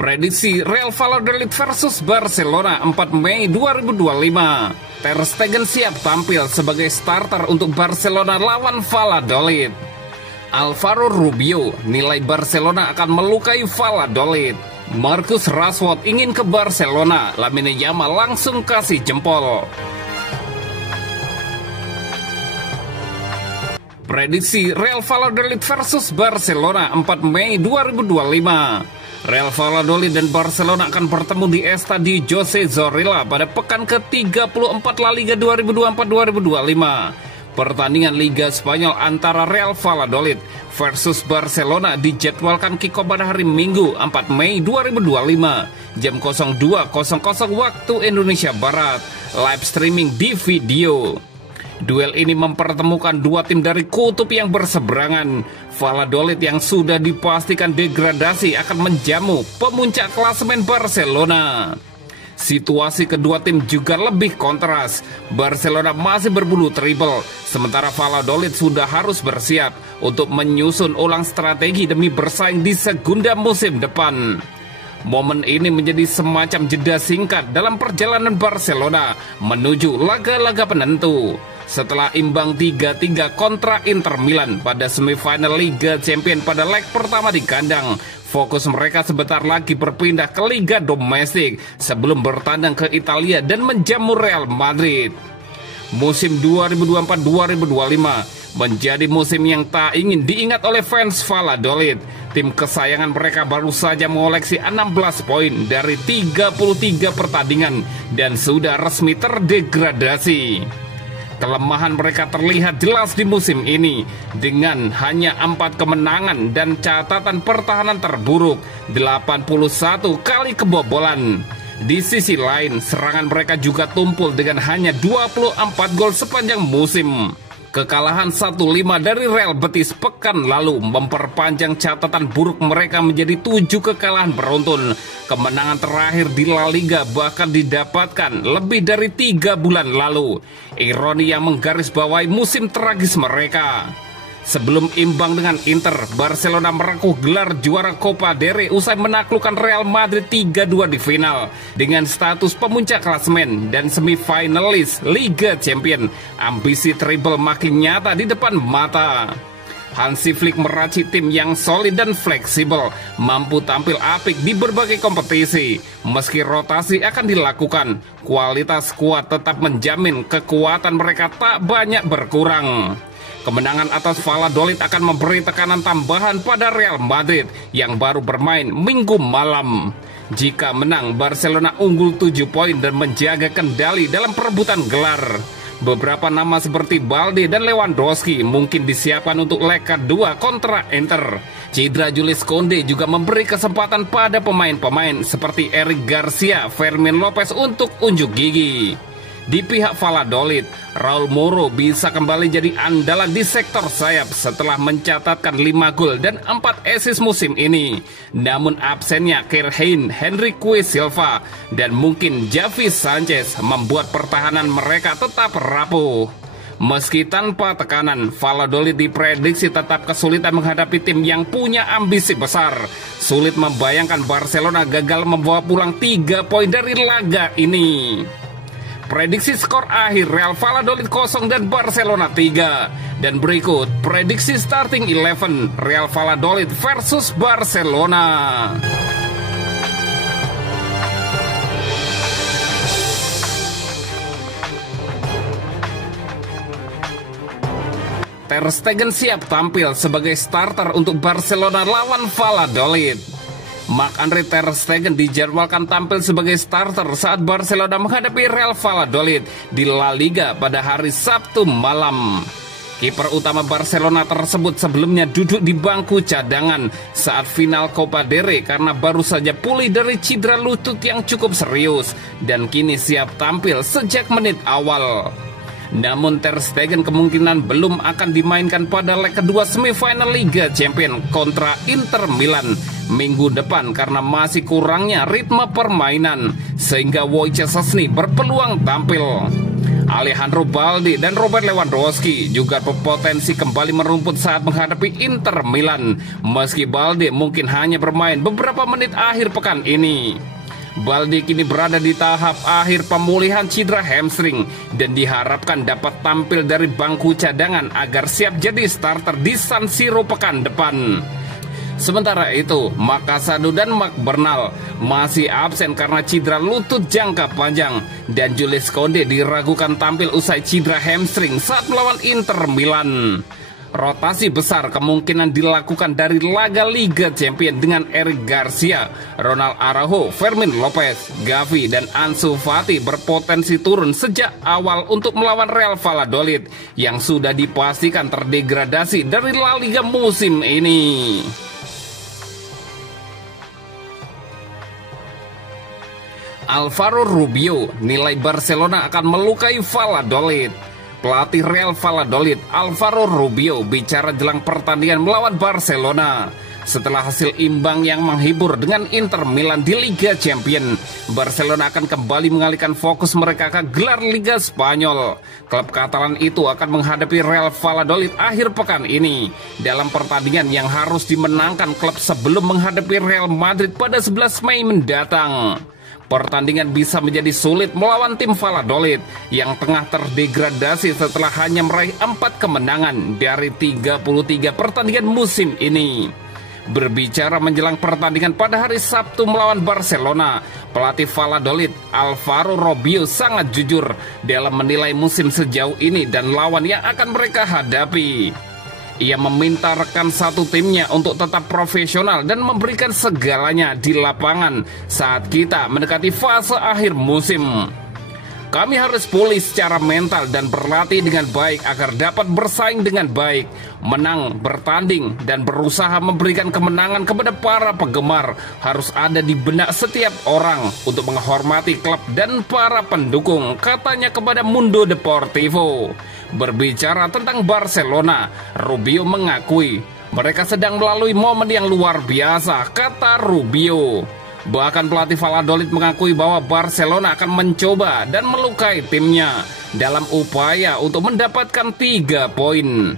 Prediksi Real Valladolid versus Barcelona 4 Mei 2025. Ter Stegen siap tampil sebagai starter untuk Barcelona lawan Valladolid. Alvaro Rubio nilai Barcelona akan melukai Valladolid. Marcus Rashford ingin ke Barcelona, Lamine Yamal langsung kasih jempol. Prediksi Real Valladolid versus Barcelona 4 Mei 2025. Real Valladolid dan Barcelona akan bertemu di Estadio José Zorrilla pada pekan ke-34 La Liga 2024-2025. Pertandingan Liga Spanyol antara Real Valladolid versus Barcelona dijadwalkan kick-off pada hari Minggu 4 Mei 2025 jam 02.00 waktu Indonesia Barat, live streaming di video. Duel ini mempertemukan dua tim dari kutub yang berseberangan. Valladolid yang sudah dipastikan degradasi akan menjamu pemuncak klasemen Barcelona. Situasi kedua tim juga lebih kontras. Barcelona masih berburu treble, sementara Valladolid sudah harus bersiap untuk menyusun ulang strategi demi bersaing di Segunda musim depan. Momen ini menjadi semacam jeda singkat dalam perjalanan Barcelona menuju laga-laga penentu. Setelah imbang 3-3 kontra Inter Milan pada semifinal Liga Champions pada leg pertama di kandang, fokus mereka sebentar lagi berpindah ke Liga domestik sebelum bertandang ke Italia dan menjamu Real Madrid. Musim 2024-2025 menjadi musim yang tak ingin diingat oleh fans Valladolid. Tim kesayangan mereka baru saja mengoleksi 16 poin dari 33 pertandingan dan sudah resmi terdegradasi. Kelemahan mereka terlihat jelas di musim ini dengan hanya 4 kemenangan dan catatan pertahanan terburuk 81 kali kebobolan. Di sisi lain, serangan mereka juga tumpul dengan hanya 24 gol sepanjang musim. Kekalahan 1-5 dari Real Betis pekan lalu memperpanjang catatan buruk mereka menjadi 7 kekalahan beruntun. Kemenangan terakhir di La Liga bahkan didapatkan lebih dari 3 bulan lalu. Ironi yang menggarisbawahi musim tragis mereka. Sebelum imbang dengan Inter, Barcelona merakuh gelar juara Copa del Rey usai menaklukkan Real Madrid 3-2 di final. Dengan status pemuncak klasemen dan semifinalis Liga Champions, ambisi treble makin nyata di depan mata. Hansi Flick meracik tim yang solid dan fleksibel, mampu tampil apik di berbagai kompetisi. Meski rotasi akan dilakukan, kualitas skuad tetap menjamin kekuatan mereka tak banyak berkurang. Kemenangan atas Valladolid akan memberi tekanan tambahan pada Real Madrid yang baru bermain Minggu malam. Jika menang, Barcelona unggul 7 poin dan menjaga kendali dalam perebutan gelar. Beberapa nama seperti Balde dan Lewandowski mungkin disiapkan untuk leg kedua kontra Inter. Cedera Jules Koundé juga memberi kesempatan pada pemain-pemain seperti Eric Garcia, Fermin Lopez untuk unjuk gigi. Di pihak Valladolid, Raul Moro bisa kembali jadi andalan di sektor sayap setelah mencatatkan 5 gol dan 4 assist musim ini. Namun absennya Kerhein, Henrique Silva, dan mungkin Javi Sanchez membuat pertahanan mereka tetap rapuh. Meski tanpa tekanan, Valladolid diprediksi tetap kesulitan menghadapi tim yang punya ambisi besar. Sulit membayangkan Barcelona gagal membawa pulang 3 poin dari laga ini. Prediksi skor akhir Real Valladolid 0 dan Barcelona 3. Dan berikut prediksi starting 11 Real Valladolid versus Barcelona. Ter Stegen siap tampil sebagai starter untuk Barcelona lawan Valladolid. Marc-Andre Ter Stegen dijadwalkan tampil sebagai starter saat Barcelona menghadapi Real Valladolid di La Liga pada hari Sabtu malam. Kiper utama Barcelona tersebut sebelumnya duduk di bangku cadangan saat final Copa del Rey karena baru saja pulih dari cedera lutut yang cukup serius dan kini siap tampil sejak menit awal. Namun Ter Stegen kemungkinan belum akan dimainkan pada leg kedua semifinal Liga Champions kontra Inter Milan minggu depan karena masih kurangnya ritme permainan, sehingga Wojciech Szczesny berpeluang tampil. Alejandro Baldi dan Robert Lewandowski juga berpotensi kembali merumput saat menghadapi Inter Milan, meski Baldi mungkin hanya bermain beberapa menit akhir pekan ini. Baldi kini berada di tahap akhir pemulihan cedera hamstring dan diharapkan dapat tampil dari bangku cadangan agar siap jadi starter di San Siro pekan depan. Sementara itu, Makasadu dan Marc Bernal masih absen karena cedera lutut jangka panjang dan Jules Koundé diragukan tampil usai cedera hamstring saat melawan Inter Milan. Rotasi besar kemungkinan dilakukan dari laga Liga Champions dengan Eric Garcia, Ronald Araujo, Fermin Lopez, Gavi, dan Ansu Fati berpotensi turun sejak awal untuk melawan Real Valladolid yang sudah dipastikan terdegradasi dari La Liga musim ini. Alvaro Rubio nilai Barcelona akan melukai Valladolid. Pelatih Real Valladolid, Alvaro Rubio, bicara jelang pertandingan melawan Barcelona. Setelah hasil imbang yang menghibur dengan Inter Milan di Liga Champions, Barcelona akan kembali mengalihkan fokus mereka ke gelar Liga Spanyol. Klub Katalan itu akan menghadapi Real Valladolid akhir pekan ini dalam pertandingan yang harus dimenangkan klub sebelum menghadapi Real Madrid pada 11 Mei mendatang. Pertandingan bisa menjadi sulit melawan tim Valladolid yang tengah terdegradasi setelah hanya meraih 4 kemenangan dari 33 pertandingan musim ini. Berbicara menjelang pertandingan pada hari Sabtu melawan Barcelona, pelatih Valladolid Alvaro Rubio sangat jujur dalam menilai musim sejauh ini dan lawan yang akan mereka hadapi. Ia meminta rekan satu timnya untuk tetap profesional dan memberikan segalanya di lapangan saat kita mendekati fase akhir musim. Kami harus pulih secara mental dan berlatih dengan baik agar dapat bersaing dengan baik, menang, bertanding, dan berusaha memberikan kemenangan kepada para penggemar. Harus ada di benak setiap orang untuk menghormati klub dan para pendukung, katanya kepada Mundo Deportivo. Berbicara tentang Barcelona, Rubio mengakui mereka sedang melalui momen yang luar biasa, kata Rubio. Bahkan pelatih Valladolid mengakui bahwa Barcelona akan mencoba dan melukai timnya dalam upaya untuk mendapatkan 3 poin.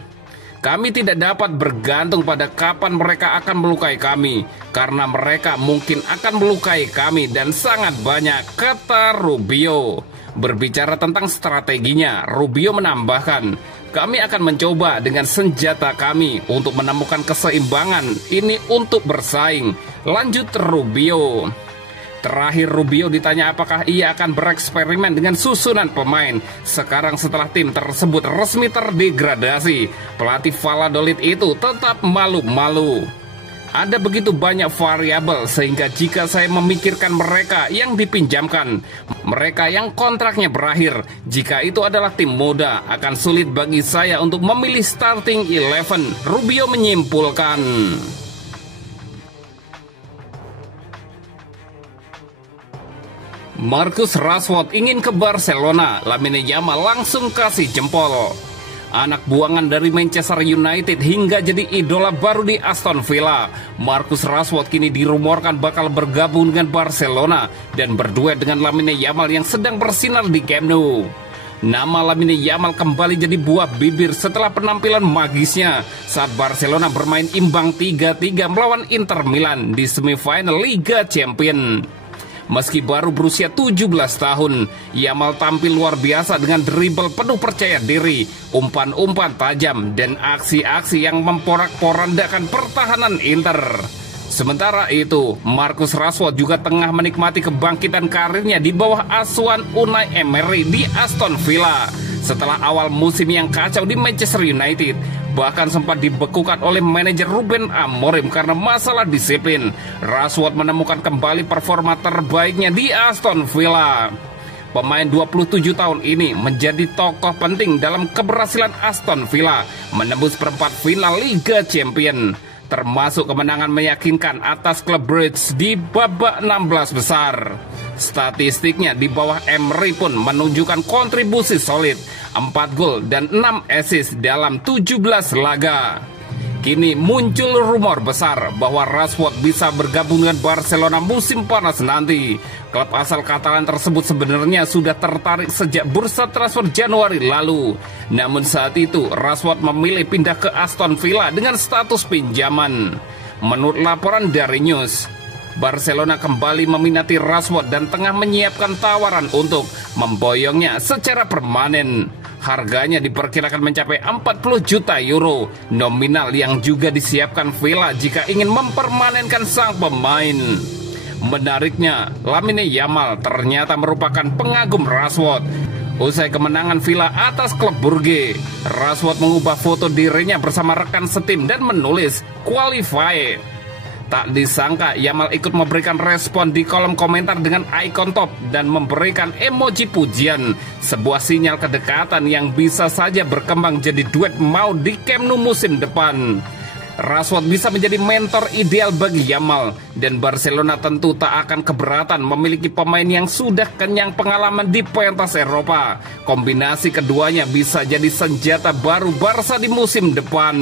Kami tidak dapat bergantung pada kapan mereka akan melukai kami, karena mereka mungkin akan melukai kami dan sangat banyak, kata Rubio. Berbicara tentang strateginya, Rubio menambahkan, kami akan mencoba dengan senjata kami untuk menemukan keseimbangan ini untuk bersaing, lanjut Rubio. Terakhir Rubio ditanya apakah ia akan bereksperimen dengan susunan pemain sekarang setelah tim tersebut resmi terdegradasi. Pelatih Valladolid itu tetap malu-malu. Ada begitu banyak variabel sehingga jika saya memikirkan mereka yang dipinjamkan, mereka yang kontraknya berakhir, jika itu adalah tim muda, akan sulit bagi saya untuk memilih starting 11, Rubio menyimpulkan. Marcus Rashford ingin ke Barcelona, Lamine Yamal langsung kasih jempol. Anak buangan dari Manchester United hingga jadi idola baru di Aston Villa, Marcus Rashford kini dirumorkan bakal bergabung dengan Barcelona dan berduet dengan Lamine Yamal yang sedang bersinar di Camp Nou. Nama Lamine Yamal kembali jadi buah bibir setelah penampilan magisnya saat Barcelona bermain imbang 3-3 melawan Inter Milan di semifinal Liga Champions. Meski baru berusia 17 tahun, Yamal tampil luar biasa dengan dribble penuh percaya diri, umpan-umpan tajam, dan aksi-aksi yang memporak-porandakan pertahanan Inter. Sementara itu, Marcus Rashford juga tengah menikmati kebangkitan karirnya di bawah asuhan Unai Emery di Aston Villa. Setelah awal musim yang kacau di Manchester United, bahkan sempat dibekukan oleh manajer Ruben Amorim karena masalah disiplin, Rashford menemukan kembali performa terbaiknya di Aston Villa. Pemain 27 tahun ini menjadi tokoh penting dalam keberhasilan Aston Villa menembus perempat final Liga Champions, termasuk kemenangan meyakinkan atas klub Bridge di babak 16 besar. Statistiknya di bawah Emery pun menunjukkan kontribusi solid, 4 gol dan 6 assist dalam 17 laga. Kini muncul rumor besar bahwa Rashford bisa bergabung dengan Barcelona musim panas nanti. Klub asal Katalan tersebut sebenarnya sudah tertarik sejak bursa transfer Januari lalu. Namun saat itu Rashford memilih pindah ke Aston Villa dengan status pinjaman. Menurut laporan dari News, Barcelona kembali meminati Rashford dan tengah menyiapkan tawaran untuk memboyongnya secara permanen. Harganya diperkirakan mencapai 40 juta euro, nominal yang juga disiapkan Villa jika ingin mempermanenkan sang pemain. Menariknya, Lamine Yamal ternyata merupakan pengagum Rashford. Usai kemenangan Villa atas klub Brugge, Rashford mengubah foto dirinya bersama rekan setim dan menulis "Qualified". Tak disangka Yamal ikut memberikan respon di kolom komentar dengan ikon top dan memberikan emoji pujian, sebuah sinyal kedekatan yang bisa saja berkembang jadi duet mau di Camp Nou musim depan. Rashford bisa menjadi mentor ideal bagi Yamal, dan Barcelona tentu tak akan keberatan memiliki pemain yang sudah kenyang pengalaman di pentas Eropa. Kombinasi keduanya bisa jadi senjata baru Barca di musim depan.